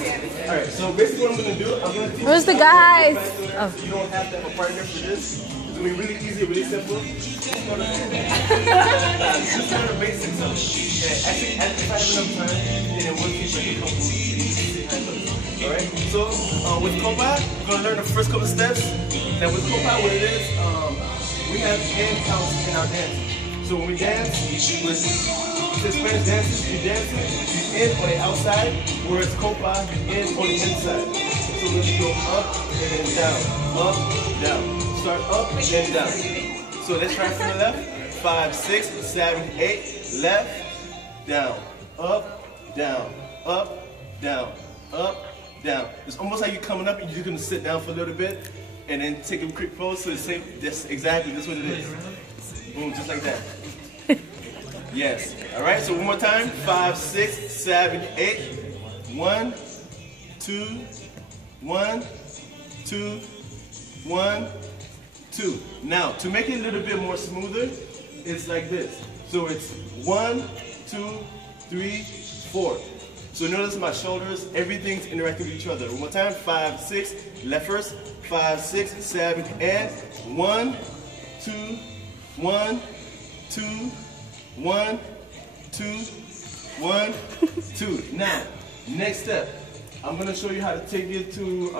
Alright, so basically what I'm going to do, I'm going to teach Where's the guys? Oh. So you don't have to have a partner for this. It's going to be really easy, really simple. Just learn the basics of it. And actually, if I have enough time, then we'll teach you a couple of Alright, so with Konpa, we're going to learn the first couple of steps. Now with Konpa, what it is, we have hand counts in our dance. So when we dance, with Spanish dances, you dance you in on the outside, whereas Konpa, you in on the inside. So when you go up and down, start up and down. So let's try from the left. 5, 6, 7, 8, left, down, up, down, up, down, up, down. It's almost like you're coming up and you're just gonna sit down for a little bit and then take a quick pose. So the same, that's exactly, that's what it is. Boom, just like that. Yes. All right, so one more time. 5, 6, 7, 8. 1, 2, 1, 2, 1, 2. Now, to make it a little bit more smoother, it's like this. So it's 1, 2, 3, 4. So notice my shoulders, everything's interacting with each other. One more time. 5, 6, left first. 5, 6, 7, and 1, 2, 1, 2, 1, 2, 1, 2. Now, next step. I'm going to show you how to take it to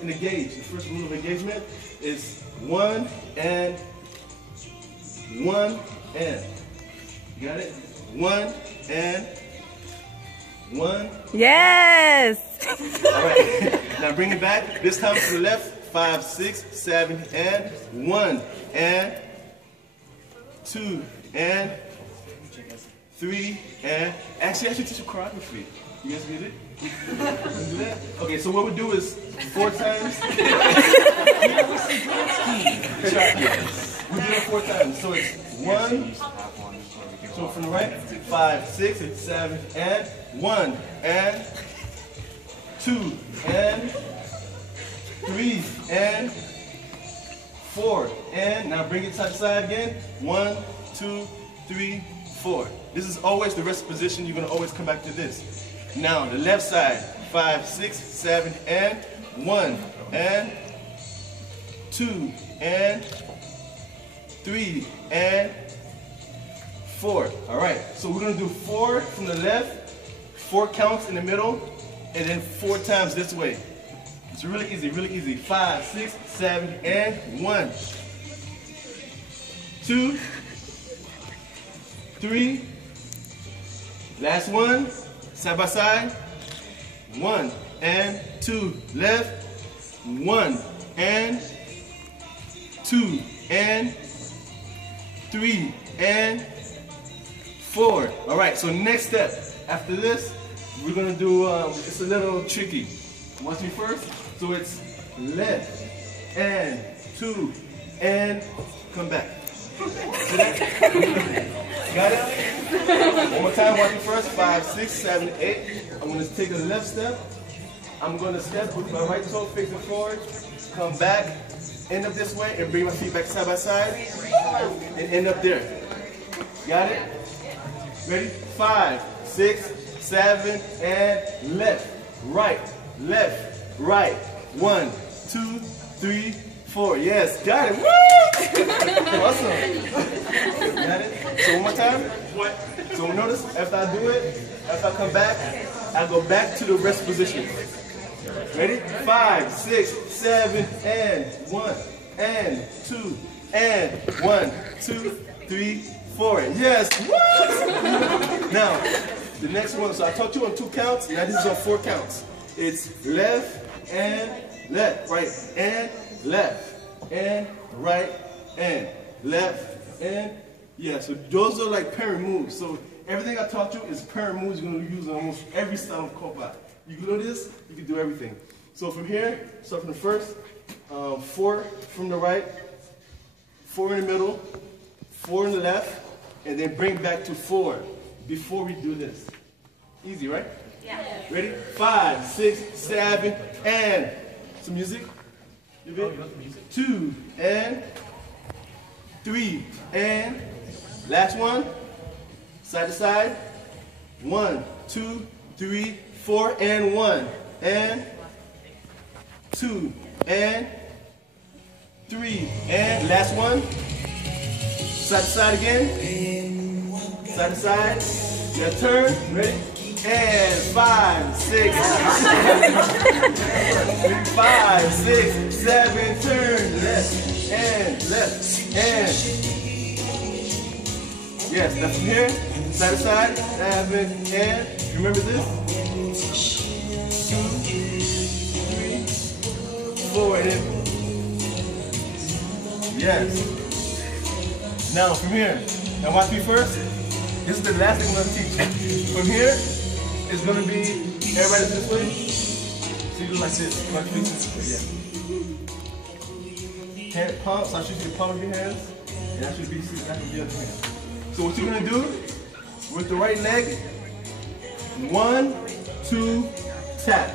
an engage. The first rule of engagement is 1 and 1 and. You got it? 1 and 1. Yes! Alright, now bring it back. This time to the left. 5, 6, 7, and 1 and 2 and 3 and actually I should teach you choreography. You guys get it? You do that? Okay, so what we do is 4 times. We do it 4 times. So it's 1. So from the right, 5, 6, 7, and 1 and 2 and 3 and 4 and now bring it side to side again. 1, 2, 3, 4. This is always the rest position. You're gonna always come back to this. Now the left side. 5, 6, 7, and 1 and 2 and 3 and 4. All right. So we're gonna do 4 from the left, 4 counts in the middle, and then 4 times this way. It's really easy, really easy. 5, 6, 7, and 1, 2, 3. Last one, side by side. 1 and 2, left. 1 and 2 and 3 and 4. All right. So next step. After this, we're gonna do. It's a little tricky. Watch me first. So it's left and 2 and come back. See that? Got it? One more time. Watch me first. 5, 6, 7, 8. I'm gonna take the left step. I'm gonna step with my right toe facing forward. Come back. End up this way and bring my feet back side by side and end up there. Got it? Ready? 5, 6, 7, and left, right, right. 1, 2, 3, 4. Yes, got it. Woo! Awesome. Got it? So one more time. So notice after I do it, after I come back, I go back to the rest position. Ready? 5, 6, 7, and 1, and 2, and 1, 2, 3, 4. Yes. What? Now, the next one. So I taught you on 2 counts. Now this is on 4 counts. It's left and left, right and left and right and left and yeah. So those are like parent moves. So everything I taught you is parent moves you're going to use in almost every style of Konpa. You can do this, you can do everything. So from here, start from the first, 4 from the right, 4 in the middle, 4 in the left, and then bring back to 4 before we do this. Easy, right? Yeah. Ready? 5, 6, 7, and some music. 2 and 3 and last one. Side to side. 1, 2, 3, 4 and 1, and 2 and 3 and last one. Side to side again. Side to side. Now turn. Ready? And 5, 6, 5, 6, 7. Turn left and yes. Now from here, side to side. 7 and remember this. 2, 3, 4 and then yes. Now from here, now watch me first. This is the last thing I'm going to teach you. From here, it's going to be everybody this way. So you do like this. Yeah. Hand pumps. I should do the palm of your hands, and that should be the other hand. So what you're going to do with the right leg? 1, 2, tap.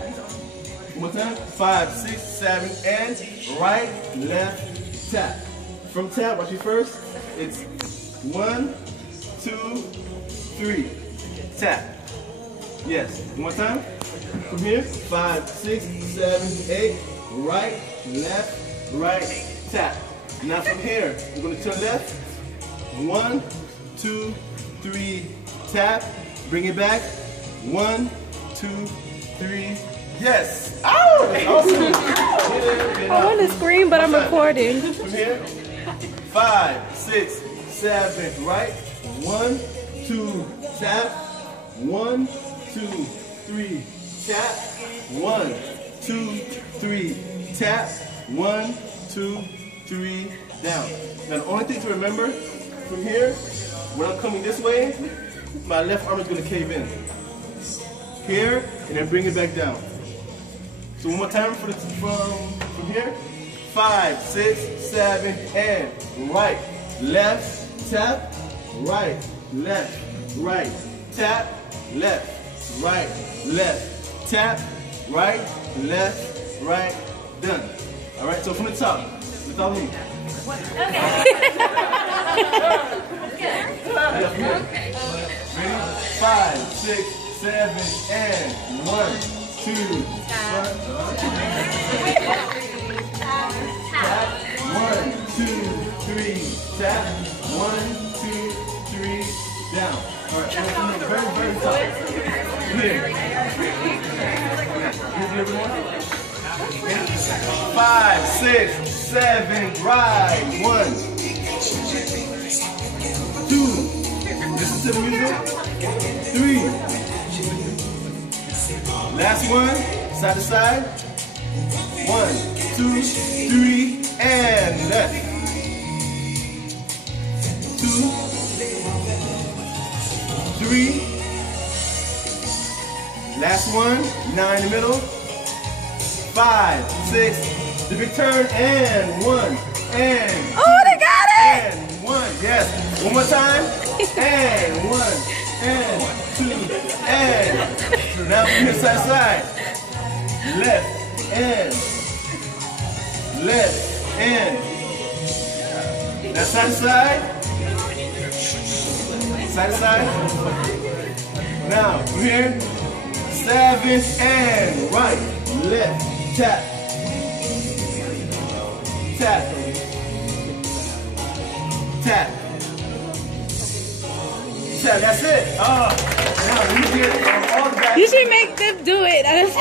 One more time. 5, 6, 7, and right, left, tap. From tap, watch me first. It's 1, 2, 3. Tap. Yes. One more time. From here. 5, 6, 7, 8. Right, left, right, tap. Now from here, we're going to turn left. 1, 2, 3. Tap. Bring it back. 1, 2, 3. Yes. Oh, that's awesome. I want to scream, but I'm recording. From here. 5, 6, 7, right. 1, 2, tap. 1, 2, 3, tap. 1, 2, 3, tap. 1, 2, 3, down. Now the only thing to remember from here, when I'm coming this way, my left arm is going to cave in. Here, and then bring it back down. So one more time from here. 5, 6, 7, and right, left, tap, right, left, right, tap, left, right, tap, right, left, right, done. All right, so from the top, without me. Okay. Ready? 5, 6, 7, and 1, 2, tap. 1, 2, 3, tap. 1, 2, 3, down. All right, from the very, very top. Here. Here's 5, 6, 7, right. 1, 2. Listen to the music. 3. Last one, side to side. 1, 2, 3, and left. 2, 3. Last one, 9 in the middle. 5, 6. The big turn, and 1, and 2, Oh, they got it! and 1. Yes. One more time. And 1, and 2, and. So now from here, side to side. Left, and. Left, and. Now side to side. Side to side. Now from here. 7 and right, left, tap. Tap. Tap. Tap, that's it. Oh, now we get all the back. You should make them do it. It's